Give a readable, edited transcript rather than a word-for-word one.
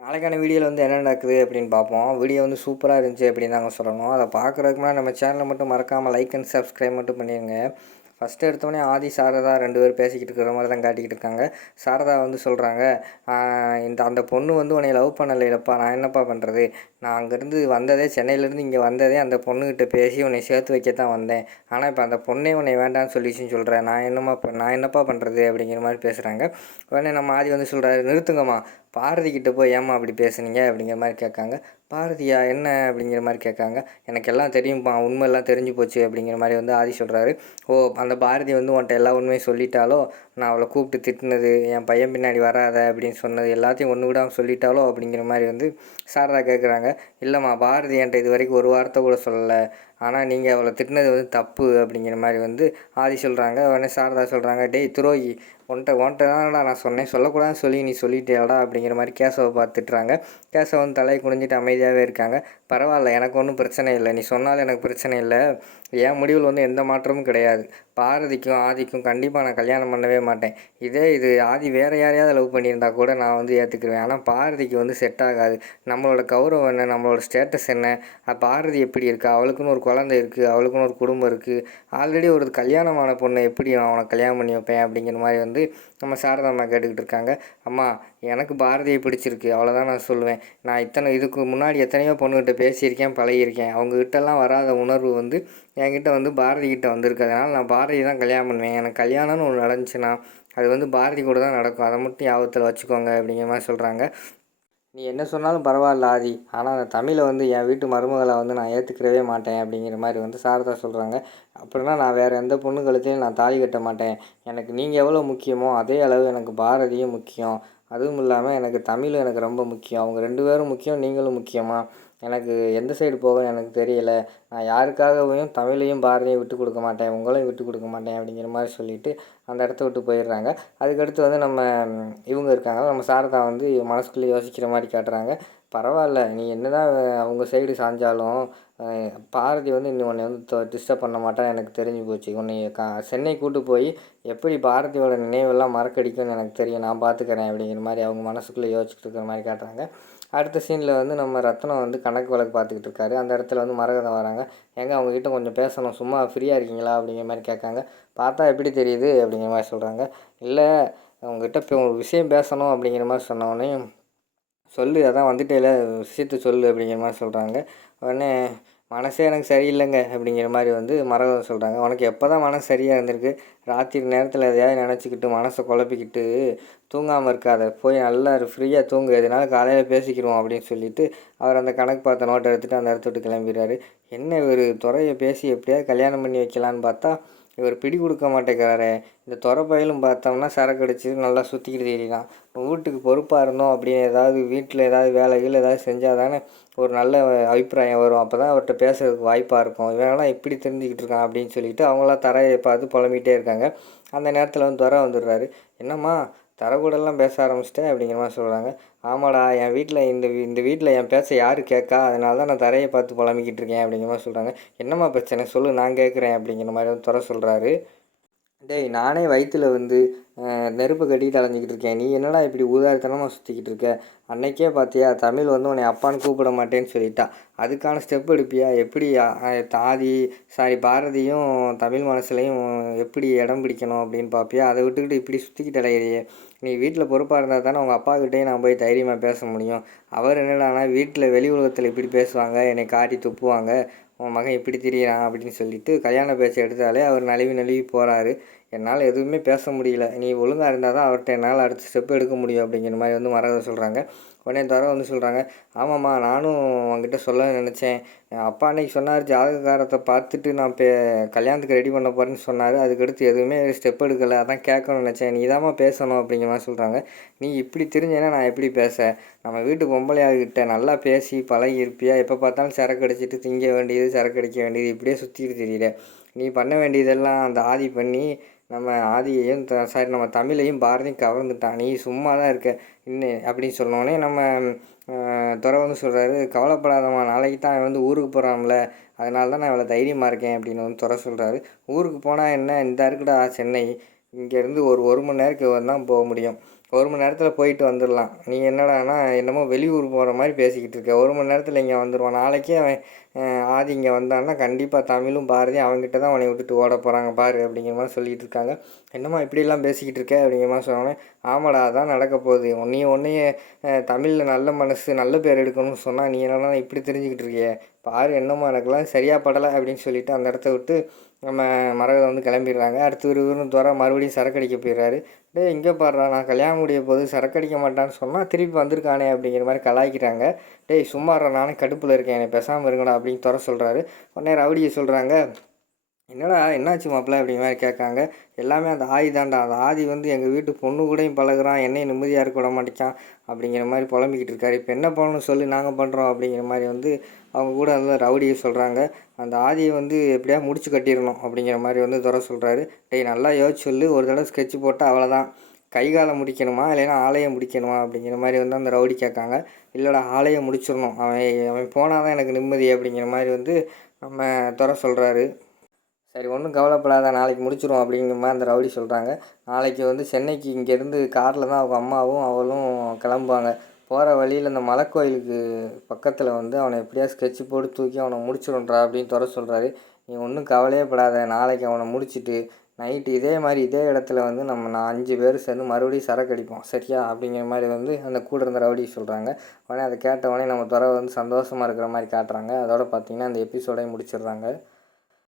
நாளைக்கான வீடியோவில் வந்து என்ன நடக்குது அப்படின்னு பார்ப்போம். வீடியோ வந்து சூப்பராக இருந்துச்சு அப்படின்னு தாங்க சொல்லணும். அதை பார்க்குறதுக்கு முன்னாடி நம்ம சேனலை மட்டும் மறக்காமல் லைக் அண்ட் சப்ஸ்கிரைப் மட்டும் பண்ணிடுங்க. ஃபஸ்ட்டு எடுத்தோடனே ஆதி சாரதா 2 பேர் பேசிக்கிட்டு இருக்கிற மாதிரி தான் காட்டிக்கிட்டு இருக்காங்க. சாரதா வந்து சொல்கிறாங்க, அந்த பொண்ணு வந்து உன்னை லவ் பண்ணலைலப்பா, நான் என்னப்பா பண்ணுறது? நான் அங்கேருந்து வந்ததே, சென்னையிலேருந்து இங்கே வந்ததே அந்த பொண்ணுக்கிட்ட பேசி உன்னை சேர்த்து வைக்க தான் வந்தேன். ஆனால் இப்போ அந்த பொண்ணே உன்னை வேண்டான்னு சொல்லிச்சுன்னு சொல்கிறேன். நான் என்னப்பா பண்ணுறது அப்படிங்கிற மாதிரி பேசுகிறாங்க. உடனே நம்ம ஆதி வந்து சொல்கிறாரு, நிறுத்துங்கம்மா, பாரதி கிட்ட போய் ஏம்மா அப்படி பேசுனீங்க அப்படிங்கிற மாதிரி கேட்காங்க. பாரதியா என்ன அப்படிங்கிற மாதிரி கேட்காங்க. எனக்கு எல்லாம் தெரியும்ப்பா, உண்மையெல்லாம் தெரிஞ்சு போச்சு அப்படிங்கிற மாதிரி வந்து ஆதி சொல்கிறாரு. ஓ, அந்த பாரதி வந்து உன்ட்ட எல்லா உண்மையும் சொல்லிட்டாலோ? நான் அவளை கூப்பிட்டு திட்டினது, என் பையன் பின்னாடி வராத அப்படின்னு சொன்னது எல்லாத்தையும் ஒன்று விடாமல் சொல்லிட்டாலோ அப்படிங்கிற மாதிரி வந்து சாரதா கேட்குறாங்க. இல்லைம்மா, பாரதி என்கிட்ட இது வரைக்கும் ஒரு வார்த்தை கூட சொல்லலை. ஆனால் நீங்கள் அவளை திட்டினது வந்து தப்பு அப்படிங்கிற மாதிரி வந்து ஆதி சொல்கிறாங்க. உடனே சாரதா சொல்கிறாங்க, டேய் துரோகி, உன்ட்ட தானடா நான் சொன்னேன், சொல்லக்கூடாதுன்னு சொல்லி நீ சொல்லிட்டேடா அப்படிங்கிற மாதிரி கேசவை பார்த்துட்டுறாங்க. கேசவ வந்து தலையை குனிஞ்சிட்டு அமைதியாகவே இருக்காங்க. பரவாயில்ல, எனக்கு ஒன்றும் பிரச்சனை இல்லை, நீ சொன்னாலும் எனக்கு பிரச்சனை இல்லை. என் முடிவில் வந்து எந்த மாற்றமும் கிடையாது. பாரதிக்கும் ஆதிக்கும் கண்டிப்பாக நான் கல்யாணம் பண்ணவே மாட்டேன். இது ஆதி வேறு யாரையாவது லவ் பண்ணியிருந்தா கூட நான் வந்து ஏற்றுக்குருவேன். ஆனால் பாரதிக்கு வந்து செட் ஆகாது. நம்மளோட கௌரவம் என்ன, நம்மளோட ஸ்டேட்டஸ் என்ன, பாரதி எப்படி இருக்கா, அவளுக்குன்னு ஒரு குழந்தை இருக்குது, அவளுக்குன்னு ஒரு குடும்பம் இருக்குது. ஆல்ரெடி ஒரு கல்யாணமான பொண்ணை எப்படி நான் அவனை கல்யாணம் பண்ணி வைப்பேன் அப்படிங்கிற மாதிரி வந்து நம்ம சாரதாம்மா கேட்டுக்கிட்டு இருக்காங்க. அம்மா, எனக்கு பாரதியை பிடிச்சிருக்கு, அவ்வளோதான் நான் சொல்லுவேன். நான் இதுக்கு முன்னாடி எத்தனையோ பொண்ணுக்கிட்ட பேசியிருக்கேன், பழகியிருக்கேன். அவங்ககிட்டலாம் வராத உணர்வு வந்து என்கிட்ட வந்து பாரதி கிட்ட வந்திருக்கு. அதனால் நான் பாரதி தான் கல்யாணம் பண்ணுவேன். எனக்கு கல்யாணம்னு ஒன்று நடந்துச்சுன்னா அது வந்து பாரதி கூட தான் நடக்கும். அதை மட்டும் ஞாபகத்தில் வச்சுக்கோங்க அப்படிங்கிற மாதிரி சொல்கிறாங்க. நீ என்ன சொன்னாலும் பரவாயில்ல ஆதி, ஆனால் அந்த தமிழை வந்து என் வீட்டு மருமகளை வந்து நான் ஏற்றுக்கிறவே மாட்டேன் அப்படிங்கிற மாதிரி வந்து சாரதா சொல்கிறாங்க. அப்படின்னா நான் வேறு எந்த பொண்ணு கழுத்தையும் நான் தாலி கட்ட மாட்டேன். எனக்கு நீங்கள் எவ்வளோ முக்கியமோ அதே அளவு எனக்கு பாரதியும் முக்கியம். அதுவும் இல்லாமல் எனக்கு தமிழும் எனக்கு ரொம்ப முக்கியம். அவங்க 2 பேரும் முக்கியம், நீங்களும் முக்கியமா? எனக்கு எந்த சைடு போகன்னு எனக்கு தெரியலை. நான் யாருக்காகவும் தமிழையும் பாரதியும் விட்டு கொடுக்க மாட்டேன், உங்களையும் விட்டு கொடுக்க மாட்டேன் அப்படிங்கிற மாதிரி சொல்லிவிட்டு அந்த இடத்த விட்டு போயிடுறாங்க. அதுக்கடுத்து வந்து நம்ம இவங்க இருக்காங்க, நம்ம சாரதா வந்து மனசுக்குள்ளே யோசிக்கிற மாதிரி காட்டுறாங்க. பரவாயில்ல, நீ என்ன தான் அவங்க சைடு சாஞ்சாலும் பாரதி வந்து இன்னும் உன்னை வந்து டிஸ்டர்ப் பண்ண மாட்டான்னு எனக்கு தெரிஞ்சு போச்சு. உன்னை சென்னை கூட்டு போய் எப்படி பாரதியோட நினைவெல்லாம் மறக்கடிக்கும்னு எனக்கு தெரியும், நான் பார்த்துக்கிறேன் அப்படிங்கிற மாதிரி அவங்க மனசுக்குள்ளே யோசிச்சுட்டு இருக்கிற மாதிரி காட்டுறாங்க. அடுத்த சீனில் வந்து நம்ம ரத்னம் வந்து கணக்கு வழக்கு பார்த்துக்கிட்டு இருக்காரு. அந்த இடத்துல வந்து மரகதம் வராங்க. ஏங்க, அவங்ககிட்ட கொஞ்சம் பேசணும், சும்மா ஃப்ரீயாக இருக்கீங்களா அப்படிங்கிற மாதிரி கேட்காங்க. பார்த்தா எப்படி தெரியுது அப்படிங்கிற மாதிரி சொல்கிறாங்க. இல்லை, அவங்ககிட்ட இப்போ ஒரு விஷயம் பேசணும் அப்படிங்கிற மாதிரி சொன்னோடனே, சொல்லு, அதான் வந்துட்டேல, விஷயத்த சொல்லு அப்படிங்கிற மாதிரி சொல்கிறாங்க. உடனே மனசே எனக்கு சரியில்லைங்க அப்படிங்கிற மாதிரி வந்து மரகதம் சொல்கிறாங்க. உனக்கு எப்போ தான் மனசு சரியாக இருந்திருக்கு? ராத்திரி நேரத்தில் எதையாவது நினச்சிக்கிட்டு மனசை குழப்பிக்கிட்டு தூங்காமல் இருக்காத, போய் நல்லா ஃப்ரீயாக தூங்கு, எதனால காலையில் பேசிக்கிடுவோம் அப்படின்னு சொல்லிவிட்டு அவர் அந்த கணக்கு பார்த்த நோட்டை எடுத்துகிட்டு அந்த இடத்த விட்டு கிளம்பிடுறாரு. என்ன இவர் துறையை பேசி எப்படியாவது கல்யாணம் பண்ணி வைக்கலான்னு பார்த்தா இவர் பிடி கொடுக்க மாட்டேங்கிறாரே. இந்த துறை பயிலும் பார்த்தோம்னா சரக்கு அடிச்சுட்டு நல்லா சுற்றிக்கிட்டு தெரியலாம். வீட்டுக்கு பொறுப்பாக இருந்தோம் அப்படின்னு ஏதாவது வீட்டில் ஏதாவது வேலைகள் ஏதாவது செஞ்சால் தானே ஒரு நல்ல அபிப்பிராயம் வரும். அப்போ தான் அவர்கிட்ட பேசுறதுக்கு வாய்ப்பாக இருக்கும். இவனெல்லாம் இப்படி தெரிஞ்சுக்கிட்டு இருக்கான் அப்படின்னு சொல்லிட்டு அவங்களாம் தரையை பார்த்து புலம்பிகிட்டே இருக்காங்க. அந்த நேரத்தில் வந்து துறை வந்துடுறாரு. என்னம்மா, தரை கூடலாம் பேச ஆரம்பிச்சிட்டேன் அப்படிங்கிற மாதிரி சொல்கிறாங்க. ஆமாடா, என் வீட்டில் இந்த வீட்டில் என் பேச்ச யார் கேட்கா, அதனால தான் நான் தரையை பார்த்து புலம்பிக்கிட்டு இருக்கேன் அப்படிங்கிற மாதிரி சொல்கிறாங்க. என்னம்மா பிரச்சனை சொல்லு, நான் கேட்குறேன் அப்படிங்கிற மாதிரி வந்து துறை சொல்கிறாரு. டேய், நானே வயிற்றில் வந்து நெருப்பு கட்டிக்கிட்டு அலைஞ்சிக்கிட்டு இருக்கேன், நீ என்னடா இப்படி ஊதாரித்தனமாக சுற்றிக்கிட்டு இருக்க? அன்னைக்கே பார்த்தியா, தமிழ் வந்து உன்னை அப்பான்னு கூப்பிட மாட்டேன்னு சொல்லிட்டா. அதுக்கான ஸ்டெப் எடுப்பியா? எப்படி பாரதியும் தமிழ் மனசுலையும் எப்படி இடம் பிடிக்கணும் அப்படின்னு பார்ப்பியா? அதை விட்டுக்கிட்டு இப்படி சுற்றிக்கிட்டு அலையிறியே. நீ வீட்டில் பொறுப்பாக இருந்தால் தானே உங்கள் அப்பாக்கிட்டேயும் நான் போய் தைரியமாக பேச முடியும். அவர் என்னடானா வீட்டில் வெளி உலகத்தில் இப்படி பேசுவாங்க, என்னை காட்டி துப்புவாங்க, உன் மகன் இப்படி திரியிறான் அப்படின்னு சொல்லிட்டு கல்யாண பேச்சை எடுத்தாலே அவர் நழுவி போகிறாரு. என்னால் எதுவுமே பேச முடியல. நீ ஒழுங்காக இருந்தால் தான் அவர்கிட்ட என்னால் அடுத்த ஸ்டெப் எடுக்க முடியும் அப்படிங்கிற மாதிரி வந்து மரகதம் சொல்கிறாங்க. உடனே துரை வந்து சொல்கிறாங்க, ஆமாம்மா, நானும் உங்ககிட்ட சொல்ல நினச்சேன். அப்பா அன்னைக்கு சொன்னார், ஜாதகக்காரத்தை பார்த்துட்டு நான் கல்யாணத்துக்கு ரெடி பண்ண போகிறேன்னு சொன்னார். அதுக்கடுத்து எதுவுமே ஸ்டெப் எடுக்கலை, அதான் கேட்கணும்னு நினச்சேன். நீ தாம்மா பேசணும் அப்படிங்கிற மாதிரி சொல்கிறாங்க. நீ இப்படி தெரிஞ்சேன்னா நான் எப்படி பேச? நம்ம வீட்டு பொம்பளையாகிட்ட நல்லா பேசி பழகி இருப்பியா? எப்போ பார்த்தாலும் சரக்கு அடிச்சிட்டு திங்க வேண்டியது, சரக்கு அடிக்க வேண்டியது, இப்படியே சுற்றிட்டு தெரியல. நீ பண்ண வேண்டியதெல்லாம் அந்த ஆதி பண்ணி நம்ம ஆதியையும் நம்ம தமிழையும் பாரதியும் கவர்ந்துட்டான். நீ சும்மா தான் இருக்க இன்னும் அப்படின்னு சொன்னோடனே நம்ம துறை வந்து சொல்கிறாரு, கவலைப்படாதம்மா, நாளைக்கு தான் அவன் வந்து ஊருக்கு போகிறான்ல, அதனால தான் நான் இவ்வளோ தைரியமாக இருக்கேன் அப்படின்னு வந்து துறை சொல்கிறாரு. ஊருக்கு போனால் என்ன, இந்த இருக்குடா சென்னை, இங்கேருந்து ஒரு மணி நேரத்துக்கு தான் போக முடியும். 1 மணி நேரத்தில் போயிட்டு வந்துடலாம். நீ என்னடான்னா என்னமோ வெளியூர் போகிற மாதிரி பேசிக்கிட்டு இருக்க. 1 மணி நேரத்தில் இங்கே வந்துடுவான். நாளைக்கே அவன் ஆதி இங்கே வந்தான்னா கண்டிப்பாக தமிழும் பாரதியும் அவங்ககிட்ட தான் அவனை விட்டுட்டு ஓட போகிறாங்க பாரு அப்படிங்கிற மாதிரி சொல்லிகிட்டு இருக்காங்க. என்னம்மா இப்படிலாம் பேசிக்கிட்டு இருக்க அப்படிங்கிற மாதிரி சொன்னோன்னே, ஆமாடா அதான் நடக்க போகுது. நீ ஒன்றையே தமிழில் நல்ல மனசு நல்ல பேர் எடுக்கணும்னு சொன்னால் நீ என்னன்னா இப்படி தெரிஞ்சுக்கிட்டு இருக்கியே பாரு, என்னம்மா எனக்குலாம் சரியாக படலை அப்படின்னு சொல்லிட்டு அந்த இடத்த விட்டு நம்ம மரகதம் வந்து கிளம்பிடுறாங்க. அடுத்து இவரும் துறை மறுபடியும் சரக்கு அடிக்க போயிடுறாரு. டேய் இங்கே பாடுறா, நான் கல்யாணம் முடிய போது சரக்கு அடிக்க மாட்டான்னு சொன்னால் திருப்பி வந்திருக்கானே அப்படிங்கிற மாதிரி கலாய்க்கிறாங்க. டேய் சும்மாடுறா, நானே கடுப்பில் இருக்கேன், என்னை பேசாமல் இருங்கடா அப்படின்னு துறை சொல்கிறாரு. உடனே ரவுடியை சொல்கிறாங்க, என்னடா என்னாச்சு மாப்பிள்ள அப்படிங்கிற மாதிரி கேட்காங்க. எல்லாமே அந்த ஆதி தாண்டா, அந்த ஆதி வந்து எங்கள் வீட்டு பொண்ணு கூடயும் பழகுறான், என்னையும் நிம்மதியாக இருக்க விட மாட்டேக்கான் அப்படிங்கிற மாதிரி புலம்பிக்கிட்டு இருக்காரு. இப்போ என்ன பண்ணணும்னு சொல்லி நாங்கள் பண்ணுறோம் அப்படிங்கிற மாதிரி வந்து அவங்க கூட வந்து ரவுடியை சொல்கிறாங்க. அந்த ஆதியை வந்து எப்படியா முடிச்சு கட்டிடணும் அப்படிங்கிற மாதிரி வந்து துறை சொல்கிறாரு. டேய் நல்லா யோசிச்சு சொல்லு, ஒரு தடவை ஸ்கெட்ச் போட்டால் அவ்வளோதான், கை காலை முடிக்கணுமா இல்லைன்னா ஆலையை முடிக்கணுமா அப்படிங்கிற மாதிரி வந்து அந்த ரவுடி கேட்காங்க. இல்லைடா ஆலையை முடிச்சிடணும், அவன் அவன் போனால் தான் எனக்கு நிம்மதி அப்படிங்கிற மாதிரி வந்து நம்ம துறை சொல்கிறாரு. சரி ஒன்றும் கவலைப்படாத, நாளைக்கு முடிச்சிடும் அப்படிங்கிற மாதிரி அந்த ரவுடி சொல்கிறாங்க. நாளைக்கு வந்து சென்னைக்கு இங்கேருந்து காரில் தான் அவங்க அம்மாவும் அவளும் கிளம்புவாங்க. போகிற வழியில் இந்த மலை கோயிலுக்கு பக்கத்தில் வந்து அவனை எப்படியா ஸ்கெட்சு போட்டு தூக்கி அவனை முடிச்சிடும்ன்றா அப்படின்னு துறை சொல்கிறாரு. நீ ஒன்றும் கவலையே படாத, நாளைக்கு அவனை முடிச்சுட்டு நைட்டு இதே மாதிரி இதே இடத்துல வந்து நான் 5 பேர் சேர்ந்து மறுபடியும் சரக்கு அடிப்போம் சரியா அப்படிங்கிற மாதிரி வந்து அந்த கூட இருந்த ரவுடி சொல்கிறாங்க. உடனே அதை கேட்ட உடனே நம்ம துறை வந்து சந்தோஷமாக இருக்கிற மாதிரி காட்டுறாங்க. அதோட பார்த்திங்கன்னா அந்த எபிசோடையும் முடிச்சிடுறாங்க.